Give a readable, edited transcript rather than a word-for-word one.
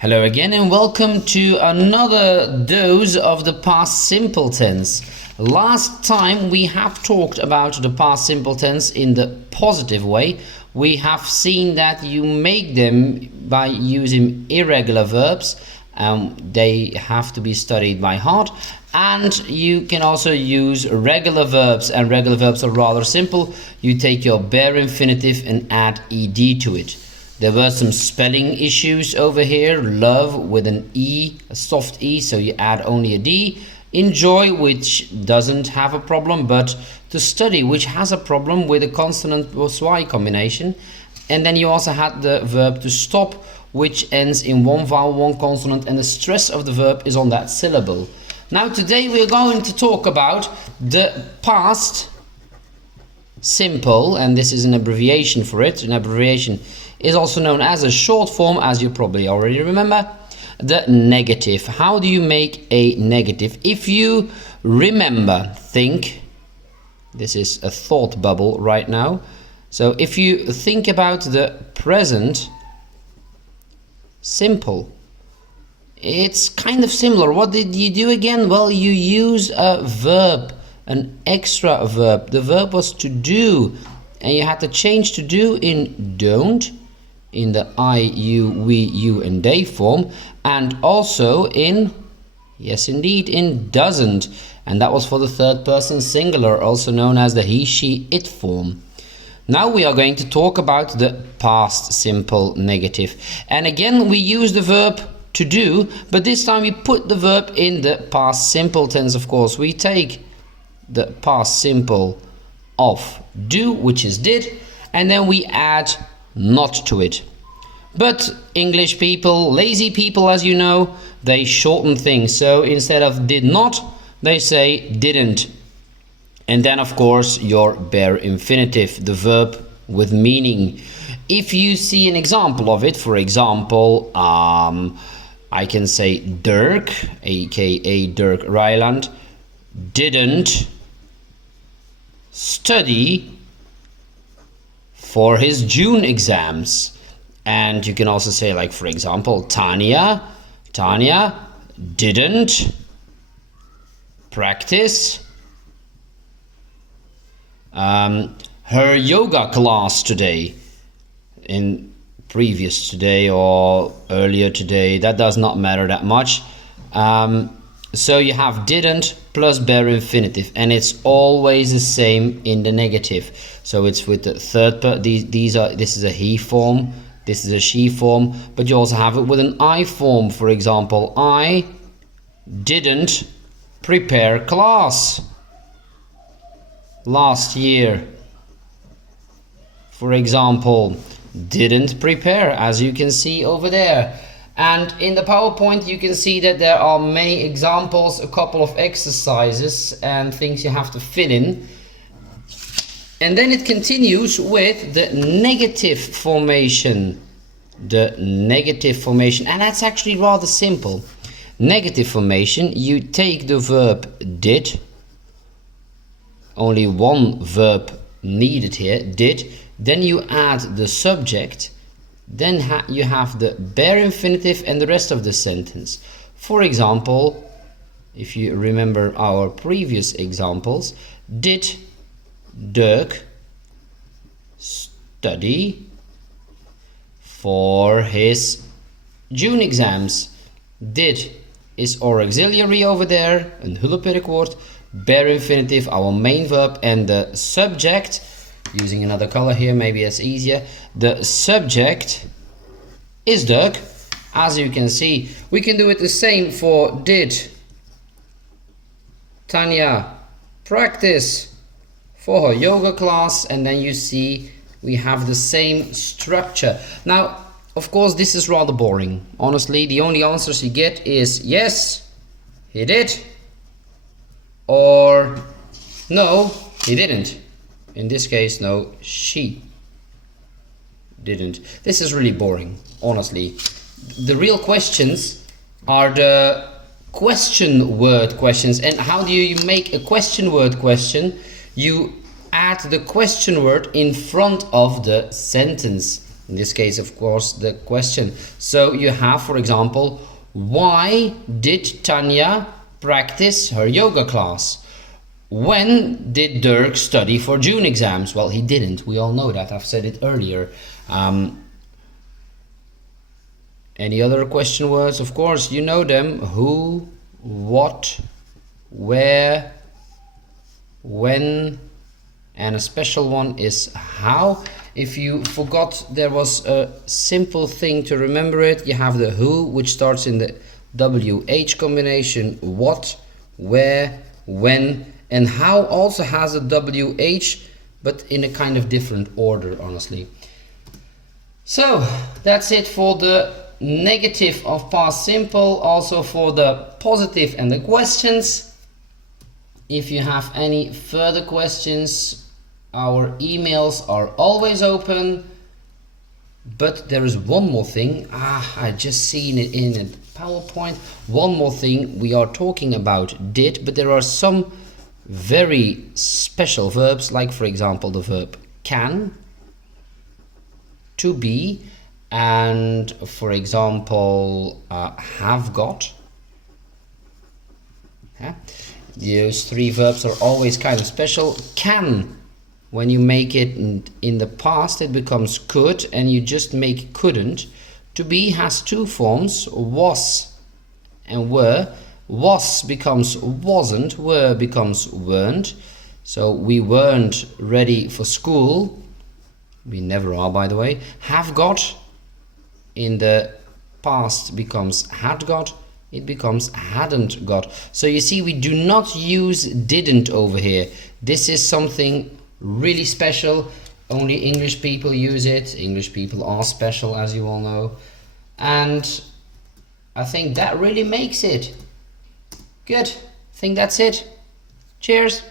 Hello again and welcome to another dose of the past simple tense. Last time we have talked about the past simple tense in the positive way. We have seen that you make them by using irregular verbs. They have to be studied by heart, and you can also use regular verbs, and regular verbs are rather simple. You take your bare infinitive and add ed to it. There were some spelling issues over here. Love with an E, a soft E, so you add only a D. Enjoy, which doesn't have a problem, but to study, which has a problem with a consonant plus Y combination. And then you also had the verb to stop, which ends in one vowel, one consonant, and the stress of the verb is on that syllable. Now today we're going to talk about the past simple, and this is an abbreviation for it. An abbreviation is also known as a short form, as you probably already remember. The negative. How do you make a negative? If you remember, think, this is a thought bubble right now. So if you think about the present simple, it's kind of similar. What did you do again? Well, you use a verb, an extra verb. The verb was to do, and you had to change to do in don't, in the I, you, we, you, and they form, and also in, yes indeed, in doesn't, and that was for the third person singular, also known as the he, she, it form. Now we are going to talk about the past simple negative, and again we use the verb to do, but this time we put the verb in the past simple tense. Of course, we take the past simple of do, which is did, and then we add not to it. But English people, lazy people, as you know, they shorten things. So instead of did not, they say didn't. And then of course your bare infinitive, the verb with meaning. If you see an example of it, for example, I can say Dirk, aka Dirk Ryland, didn't study for his June exams. And you can also say, like, for example, Tanya didn't practice her yoga class today, in previous today or earlier today. That does not matter that much. So you have didn't plus bare infinitive, and it's always the same in the negative. So it's with the third this is a he form, this is a she form, but you also have it with an I form. For example, I didn't prepare class last year. For example, didn't prepare, as you can see over there. And in the PowerPoint you can see that there are many examples, a couple of exercises and things you have to fill in. And then it continues with the negative formation. The negative formation, and that's actually rather simple. Negative formation, you take the verb did, only one verb needed here, did, then you add the subject, then you have the bare infinitive and the rest of the sentence. For example, if you remember our previous examples, did Dirk study for his June exams? Did is our auxiliary over there, een hulpwerkwoord, bare infinitive, our main verb, and the subject, using another color here, maybe that's easier. The subject is Dirk. As you can see, we can do it the same for did Tanya practice for her yoga class, and then you see we have the same structure. Now, of course, this is rather boring. Honestly, the only answers you get is yes, he did, or no, he didn't. In this case, no, she didn't. This is really boring, honestly. The real questions are the question word questions. And how do you make a question word question? You add the question word in front of the sentence. In this case, of course, the question. So you have, for example, why did Tanya practice her yoga class? When did Dirk study for June exams? Well, he didn't. We all know that. I've said it earlier. Any other question words? Of course, you know them. Who, what, where, when, and a special one is how. If you forgot there was a simple thing to remember it, you have the who, which starts in the WH combination, what, where, when, and how also has a WH, but in a kind of different order, honestly. So that's it for the negative of past simple, also for the positive and the questions. If you have any further questions, our emails are always open. But there is one more thing. I just seen it in a PowerPoint. One more thing. We are talking about did, but there are some very special verbs, like for example the verb can, to be, and for example have got. Yeah. Those three verbs are always kind of special. Can, when you make it in the past, it becomes could, and you just make couldn't. To be has two forms, was and were. Was becomes wasn't, were becomes weren't. So we weren't ready for school. We never are, by the way. Have got in the past becomes had got. It becomes hadn't got. So you see, we do not use didn't over here. This is something really special. Only English people use it. English people are special, as you all know. And I think that really makes it. Good. I think that's it. Cheers.